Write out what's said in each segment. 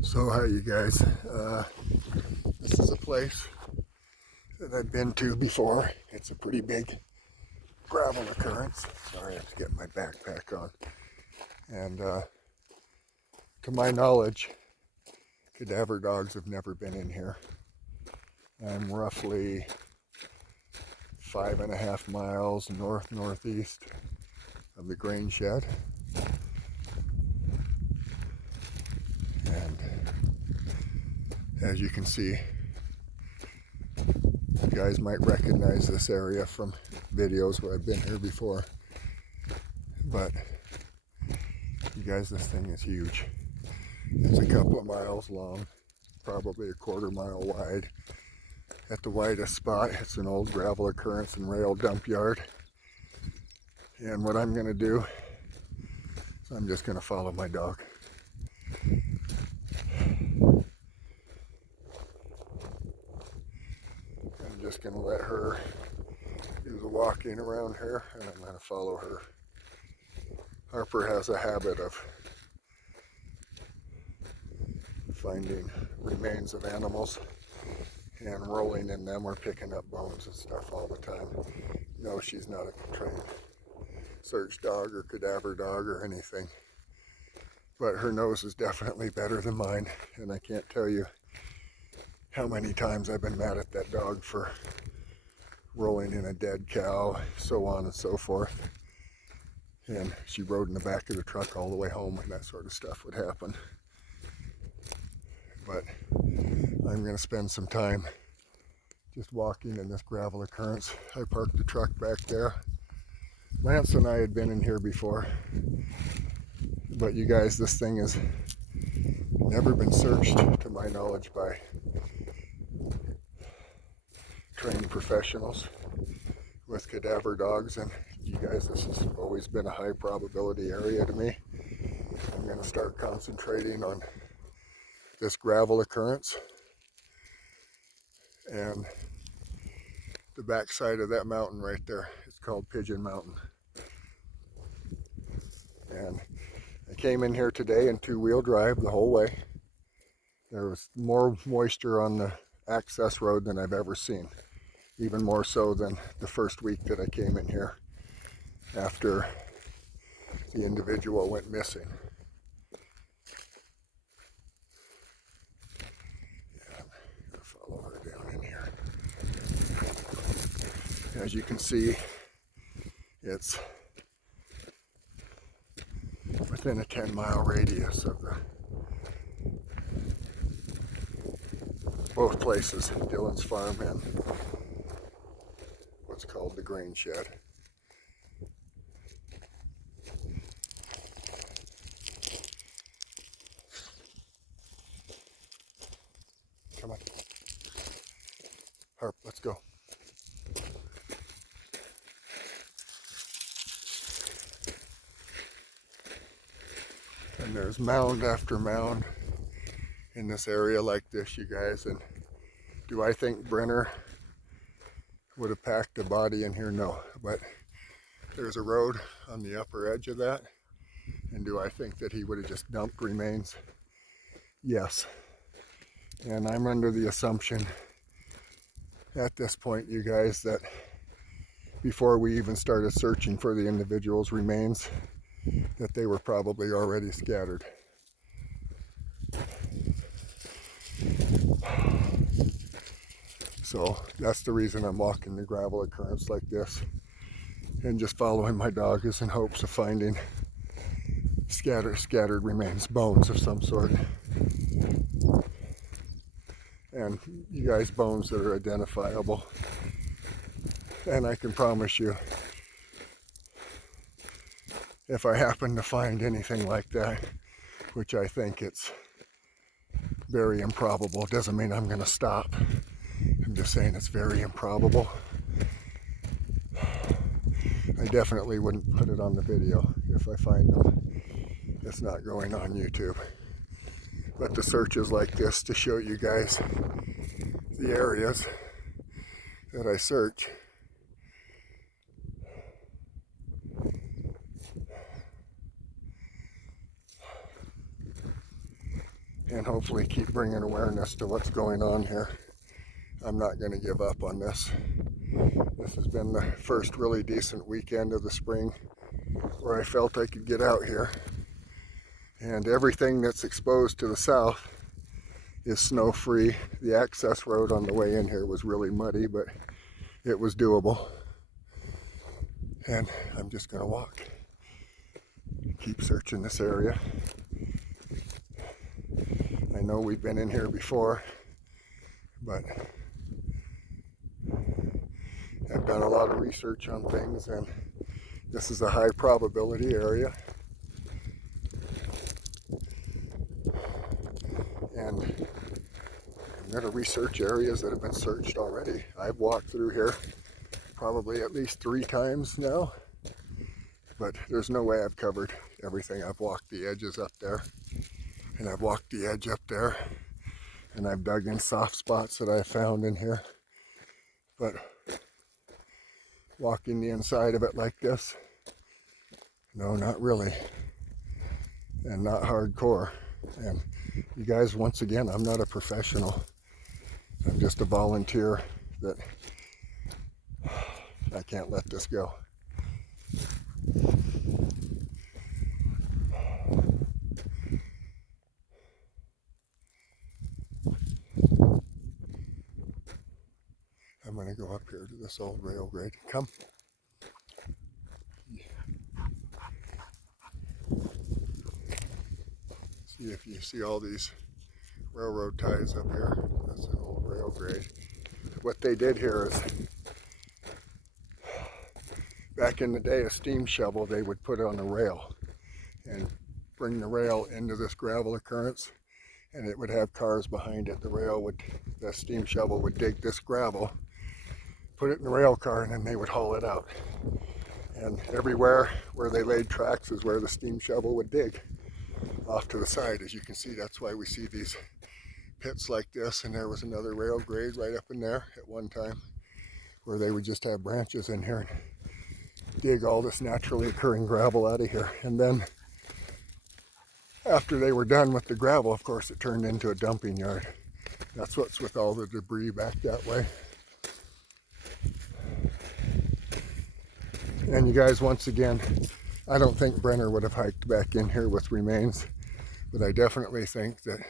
So hi you guys, this is a place that I've been to before. It's a pretty big gravel occurrence. Sorry, I have to get my backpack on. And to my knowledge, cadaver dogs have never been in here. I'm roughly 5.5 miles northeast of the grain shed. And as you can see, you guys might recognize this area from videos where I've been here before. But you guys, this thing is huge. It's a couple of miles long, probably a quarter mile wide. At the widest spot, it's an old gravel occurrence and rail dump yard. And what I'm going to do is I'm just going to follow my dog. I'm just going to let her do the walking around here, and I'm going to follow her. Harper has a habit of finding remains of animals and rolling in them or picking up bones and stuff all the time. No, she's not a trained search dog or cadaver dog or anything, but her nose is definitely better than mine, and I can't tell you how many times I've been mad at that dog for rolling in a dead cow, so on and so forth. And she rode in the back of the truck all the way home when that sort of stuff would happen. But I'm going to spend some time just walking in this gravel occurrence. I parked the truck back there. Lance and I had been in here before, but you guys, this thing has never been searched to my knowledge by trained professionals with cadaver dogs, and you guys, this has always been a high probability area to me. I'm going to start concentrating on this gravel occurrence and the backside of that mountain right there. It's called Pigeon Mountain. And I came in here today in two-wheel drive the whole way. There was more moisture on the access road than I've ever seen. Even more so than the first week that I came in here after the individual went missing. Yeah, I'm gonna follow her down in here. As you can see, it's within a 10-mile radius of both places, Dylan's farm and what's called the grain shed. Come on. Harp, let's go. And there's mound after mound in this area like this, you guys. And do I think Brenner would have packed a body in here? No. But there's a road on the upper edge of that. And do I think that he would have just dumped remains? Yes. And I'm under the assumption at this point, you guys, that before we even started searching for the individual's remains, that they were probably already scattered. So that's the reason I'm walking the gravel occurrence like this and just following my dog, is in hopes of finding scattered remains, bones of some sort. And you guys, bones that are identifiable. And I can promise you, if I happen to find anything like that, which I think it's very improbable, doesn't mean I'm going to stop. I'm just saying it's very improbable. I definitely wouldn't put it on the video if I find them. It's not going on YouTube. But the searches like this to show you guys the areas that I search. and hopefully keep bringing awareness to what's going on here. I'm not going to give up on this. This has been the first really decent weekend of the spring where I felt I could get out here. And everything that's exposed to the south is snow-free. The access road on the way in here was really muddy, but it was doable. And I'm just going to walk. Keep searching this area. I know we've been in here before, but I've done a lot of research on things, and this is a high probability area. And I'm going to research areas that have been searched already. I've walked through here probably at least 3 times now, but there's no way I've covered everything. I've walked the edges up there, and I've walked the edge up there, and I've dug in soft spots that I found in here. But walking the inside of it like this, no, not really, and not hardcore. And you guys, once again, I'm not a professional. I'm just a volunteer that I can't let this go. I'm going to go up here to this old rail grade. Come. See if you see all these railroad ties up here. That's an old rail grade. What they did here is, back in the day, a steam shovel they would put on a rail and bring the rail into this gravel occurrence, and it would have cars behind it. The steam shovel would dig this gravel, put it in the rail car, and then they would haul it out. And everywhere where they laid tracks is where the steam shovel would dig off to the side. As you can see, that's why we see these pits like this. And there was another rail grade right up in there at one time where they would just have branches in here and dig all this naturally occurring gravel out of here. And then after they were done with the gravel, of course, it turned into a dumping yard. That's what's with all the debris back that way. And you guys, once again, I don't think Brenner would have hiked back in here with remains, but I definitely think that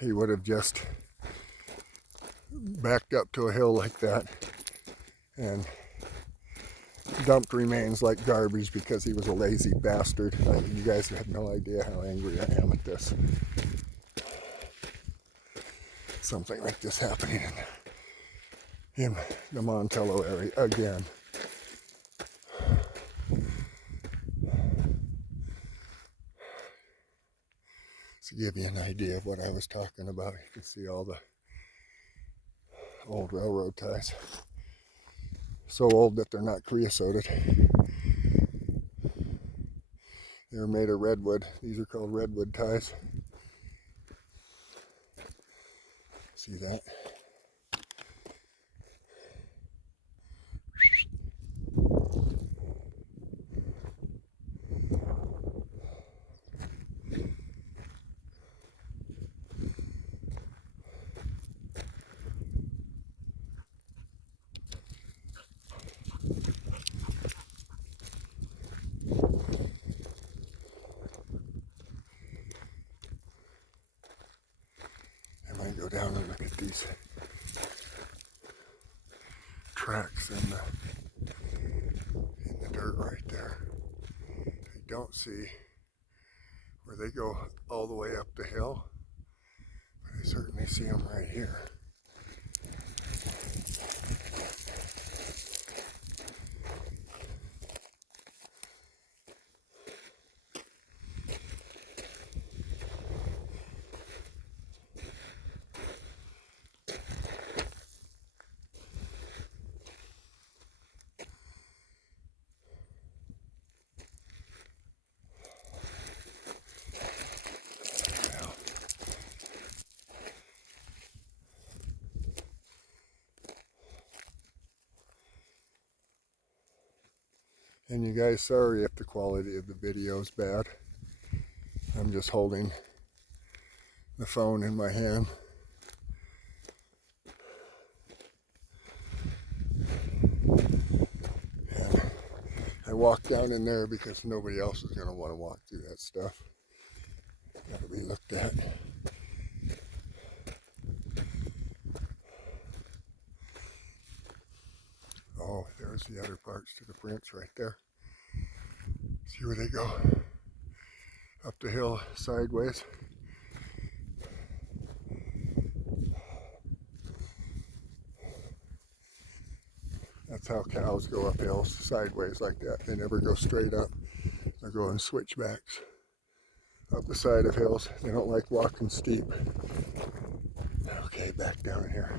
he would have just backed up to a hill like that and dumped remains like garbage because he was a lazy bastard. You guys have no idea how angry I am at this. Something like this happening in the Montello area again. To give you an idea of what I was talking about, you can see all the old railroad ties. So old that they're not creosoted. They're made of redwood. These are called redwood ties. See that? I might go down and look at these tracks in the dirt right there. I don't see where they go all the way up the hill, but I certainly see them right here. And you guys, sorry if the quality of the video is bad. I'm just holding the phone in my hand. And I walked down in there because nobody else is going to want to walk through that stuff. Got to be looked at. Oh, there's the other parts to the prints right there. See where they go? Up the hill sideways. That's how cows go up hills sideways like that. They never go straight up. They're going switchbacks up the side of hills. They don't like walking steep. Okay, back down here.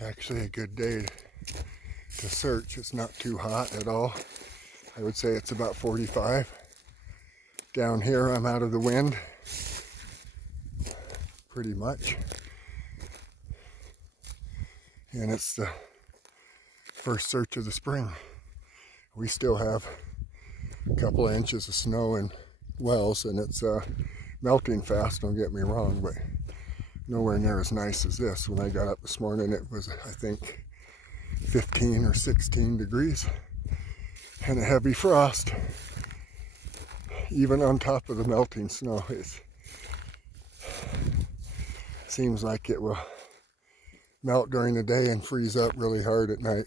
Actually a good day to search. It's not too hot at all. I would say it's about 45. Down here I'm out of the wind pretty much. And it's the first search of the spring. We still have a couple of inches of snow in Wells, and it's melting fast, don't get me wrong, but nowhere near as nice as this. When I got up this morning, it was, I think, 15 or 16 degrees and a heavy frost. Even on top of the melting snow, it seems like it will melt during the day and freeze up really hard at night.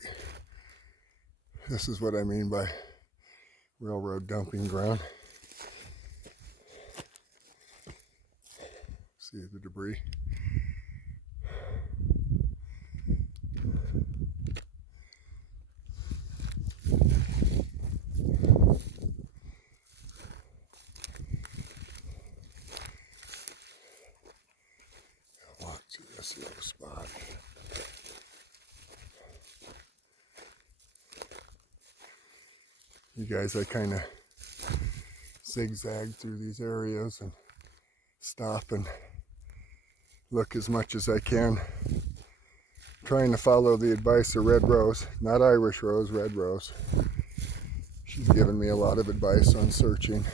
This is what I mean by railroad dumping ground. See the debris. Walk through this little spot. You guys, I kind of zigzag through these areas and stop and look as much as I can. Trying to follow the advice of Red Rose, not Irish Rose, Red Rose. She's given me a lot of advice on searching.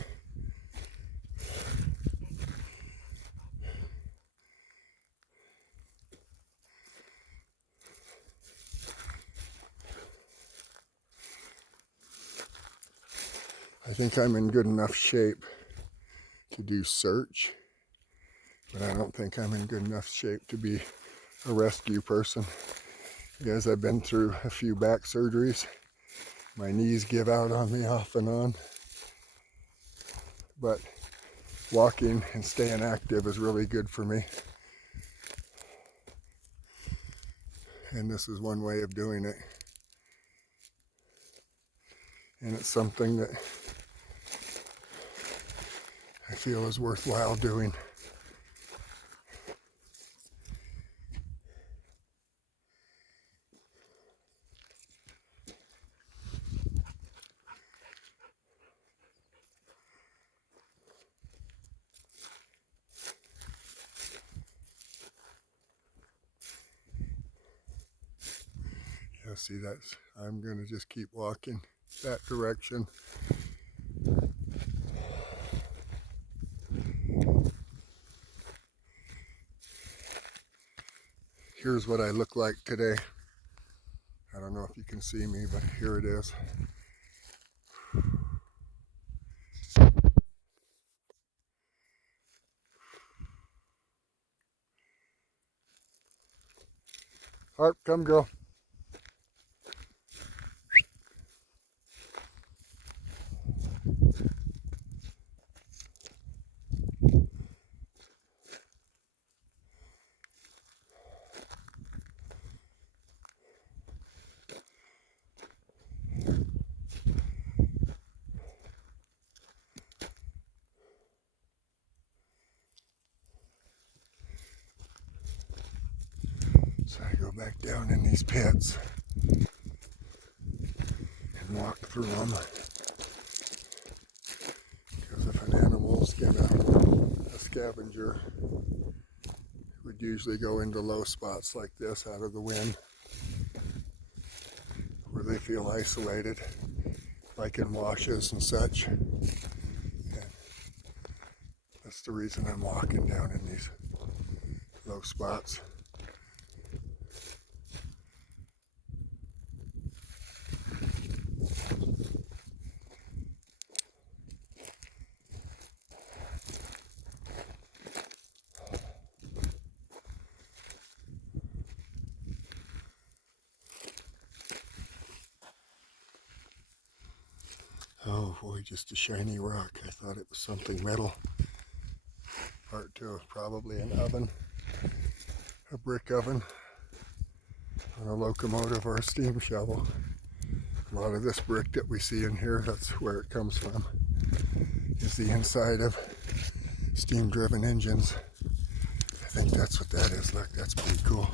I think I'm in good enough shape to do search, but I don't think I'm in good enough shape to be a rescue person. Because I've been through a few back surgeries. My knees give out on me off and on. But walking and staying active is really good for me. And this is one way of doing it. And it's something that I feel is worthwhile doing. Yeah, see, I'm gonna just keep walking that direction. Here's what I look like today. I don't know if you can see me, but here it is. Harp, come girl. So I go back down in these pits and walk through them. Because if an animal's a scavenger, would usually go into low spots like this out of the wind where they feel isolated, like in washes and such. And that's the reason I'm walking down in these low spots. Oh boy, just a shiny rock. I thought it was something metal. Part to probably an oven, a brick oven on a locomotive or a steam shovel. A lot of this brick that we see in here, that's where it comes from, is the inside of steam driven engines. I think that's what that is. Look, that's pretty cool.